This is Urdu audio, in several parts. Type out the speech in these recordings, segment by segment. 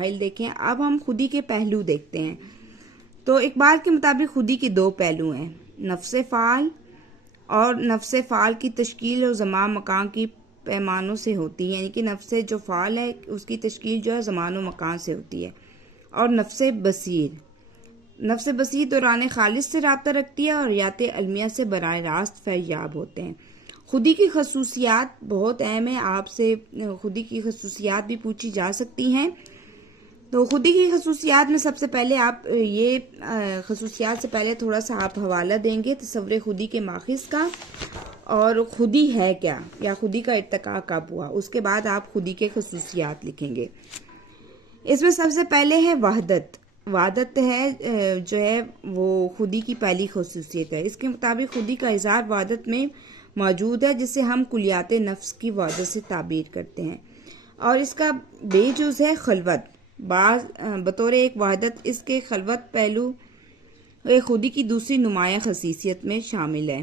مراحل دیکھیں، اب ہم خودی کے پہلو دیکھتے ہیں۔ تو اقبال کے مطابق خودی کے دو پہلو ہیں، نفس فعال، اور نفس فعال کی تشکیل اور زمان مکان کی پیمانوں سے ہوتی ہے، یعنی کہ نفس جو فعال ہے اس کی تشکیل جو ہے زمان و مکان سے ہوتی ہے، اور نفس بصیر، نفس بصیر دوران خالص سے رابطہ رکھتی ہے اور حیات علمیہ سے براہ راست فیضیاب ہوتے ہیں۔ خودی کی خصوصیات بہت اہم ہیں، آپ سے خودی کی خصوصیات بھی پوچھی جا سکتی ہیں۔ تو خودی کی خصوصیات میں سب سے پہلے آپ یہ خصوصیات سے پہلے تھوڑا سا آپ حوالہ دیں گے تصور خودی کے ماخذ کا، اور خودی ہے کیا یا خودی کا ارتقاء کب ہوا، اس کے بعد آپ خودی کے خصوصیات لکھیں گے۔ اس میں سب سے پہلے ہے وحدت۔ وحدت ہے جو ہے وہ خودی کی پہلی خصوصیت ہے۔ اس کے مطابق خودی کا اظہار وحدت میں موجود ہے، جسے ہم کلیات نفس کی وحدت سے تعبیر کرتے ہیں، اور اس کا بے جز ہے خلوت۔ بطور ایک وحدت اس کے خلوت پہلو خودی کی دوسری نمایاں خاصیت میں شامل ہے۔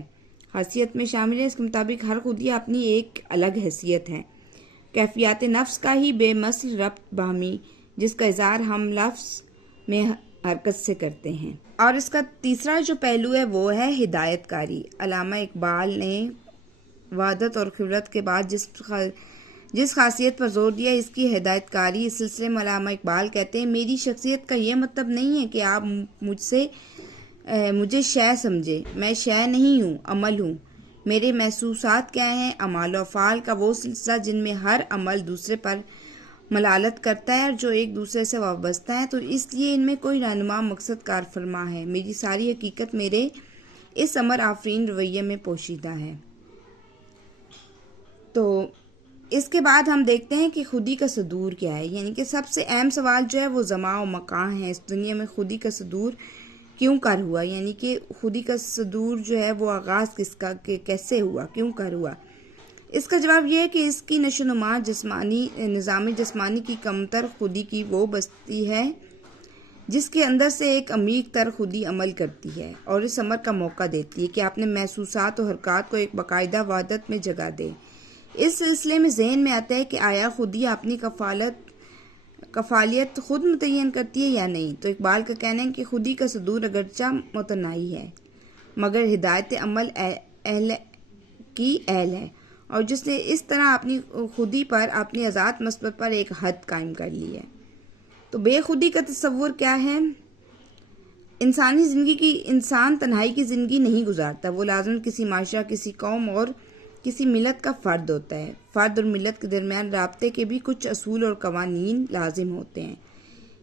اس کے مطابق ہر خودی اپنی ایک الگ حیثیت ہے، کیفیات نفس کا ہی بے مثل ربط باہمی، جس کا اظہار ہم لفظ میں حرکت سے کرتے ہیں۔ اور اس کا تیسرا جو پہلو ہے وہ ہے ہدایت کاری۔ علامہ اقبال نے وحدت اور خلوت کے بعد جس خاصیت پر زور دیا اس کی ہدایت کاری۔ اس سلسلے میں علامہ اقبال کہتے ہیں، میری شخصیت کا یہ مطلب نہیں ہے کہ آپ مجھے شے سمجھے، میں شے نہیں ہوں، عمل ہوں۔ میرے محسوسات کیا ہیں؟ اعمال و افعال کا وہ سلسلہ جن میں ہر عمل دوسرے پر ملالت کرتا ہے اور جو ایک دوسرے سے وابستہ ہے، تو اس لیے ان میں کوئی رہنما مقصد کار فرما ہے۔ میری ساری حقیقت میرے اس امر آفرین رویے میں پوشیدہ ہے۔ تو اس کے بعد ہم دیکھتے ہیں کہ خودی کا صدور کیا ہے، یعنی کہ سب سے اہم سوال جو ہے وہ زمان و مکان ہے۔ اس دنیا میں خودی کا صدور کیوں کر ہوا، یعنی کہ خودی کا صدور جو ہے وہ آغاز کس کا، کیسے ہوا، کیوں کر ہوا۔ اس کا جواب یہ ہے کہ اس کی نشو و نما نظام جسمانی کی کمتر خودی کی وہ بستی ہے جس کے اندر سے ایک عمیق تر خودی عمل کرتی ہے اور اس عمل کا موقع دیتی ہے کہ اپنے محسوسات و حرکات کو ایک باقاعدہ وحدت میں جگہ دے۔ اس سلسلے میں ذہن میں آتا ہے کہ آیا خودی اپنی کفالیت خود متعین کرتی ہے یا نہیں؟ تو اقبال کا کہنا ہے کہ خودی کا صدور اگرچہ متناہی ہے مگر ہدایت عمل کی اہل ہے، اور جس نے اس طرح اپنی خودی پر اپنی آزاد مثبت پر ایک حد قائم کر لی ہے۔ تو بے خودی کا تصور کیا ہے؟ انسانی زندگی کی انسان تنہائی کی زندگی نہیں گزارتا، وہ لازم کسی معاشرہ، کسی قوم اور کسی ملت کا فرد ہوتا ہے۔ فرد اور ملت کے درمیان رابطے کے بھی کچھ اصول اور قوانین لازم ہوتے ہیں۔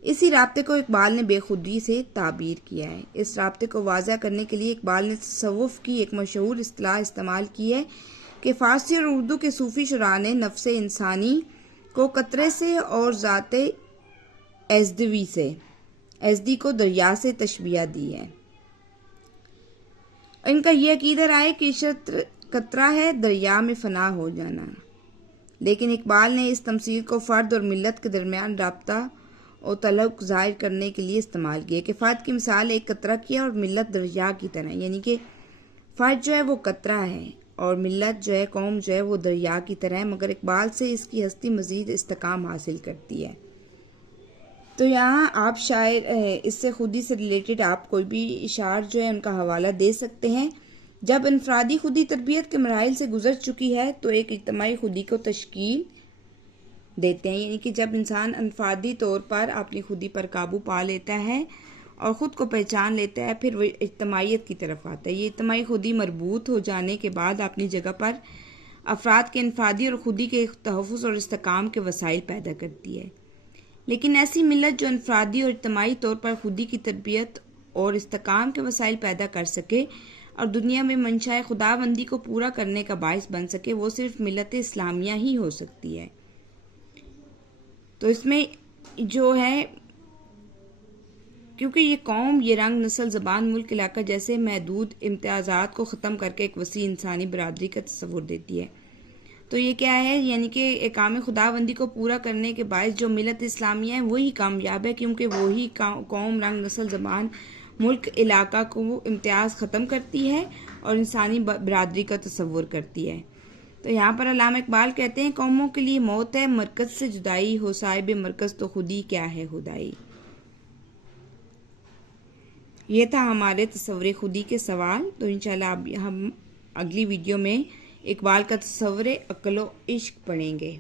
اسی رابطے کو اقبال نے بے خودی سے تعبیر کیا ہے۔ اس رابطے کو واضح کرنے کے لیے اقبال نے تصوف کی ایک مشہور اصطلاح استعمال کی ہے کہ فارسی اور اردو کے صوفی شعراء نے نفس انسانی کو قطرے سے اور ذات ازدی کو دریا سے تشبیہ دی ہے۔ ان کا یہ عقیدہ رہا ہے کہ عشرت قطرہ ہے، دریا میں فنا ہو جانا۔ لیکن اقبال نے اس تمثیل کو فرد اور ملت کے درمیان رابطہ اور تعلق ظاہر کرنے کے لیے استعمال کیا کہ فرد کی مثال ایک قطرہ کی ہے اور ملت دریا کی طرح، یعنی کہ فرد جو ہے وہ قطرہ ہے اور ملت جو ہے، قوم جو ہے وہ دریا کی طرح ہے، مگر اقبال سے اس کی ہستی مزید استحکام حاصل کرتی ہے۔ تو یہاں آپ شاعر اس سے خودی سے ریلیٹڈ آپ کوئی بھی اشعار جو ہے ان کا حوالہ دے سکتے ہیں۔ جب انفرادی خودی تربیت کے مراحل سے گزر چکی ہے تو ایک اجتماعی خودی کو تشکیل دیتے ہیں، یعنی کہ جب انسان انفرادی طور پر اپنی خودی پر قابو پا لیتا ہے اور خود کو پہچان لیتا ہے، پھر وہ اجتماعیت کی طرف آتا ہے۔ یہ اجتماعی خودی مربوط ہو جانے کے بعد اپنی جگہ پر افراد کے انفرادی اور خودی کے تحفظ اور استحکام کے وسائل پیدا کرتی ہے۔ لیکن ایسی ملت جو انفرادی اور اجتماعی طور پر خودی کی تربیت اور استحکام کے وسائل پیدا کر سکے اور دنیا میں منشاء خداوندی کو پورا کرنے کا باعث بن سکے، وہ صرف ملت اسلامیہ ہی ہو سکتی ہے۔ تو اس میں جو ہے، کیونکہ یہ قوم، یہ رنگ، نسل، زبان، ملک، علاقہ جیسے محدود امتیازات کو ختم کر کے ایک وسیع انسانی برادری کا تصور دیتی ہے۔ تو یہ کیا ہے؟ یعنی کہ احکام خداوندی کو پورا کرنے کے باعث جو ملت اسلامیہ ہے وہی کامیاب ہے، کیونکہ وہی قوم، رنگ، نسل، زبان، ملک، علاقہ کو امتیاز ختم کرتی ہے اور انسانی برادری کا تصور کرتی ہے۔ تو یہاں پر علامہ اقبال کہتے ہیں قوموں کے لیے موت ہے مرکز سے جدائی، ہو صاحب مرکز تو خودی کیا ہے خدائی۔ یہ تھا ہمارے تصور خودی کے سوال۔ تو انشاءاللہ اب ہم اگلی ویڈیو میں اقبال کا تصور عقل و عشق پڑھیں گے۔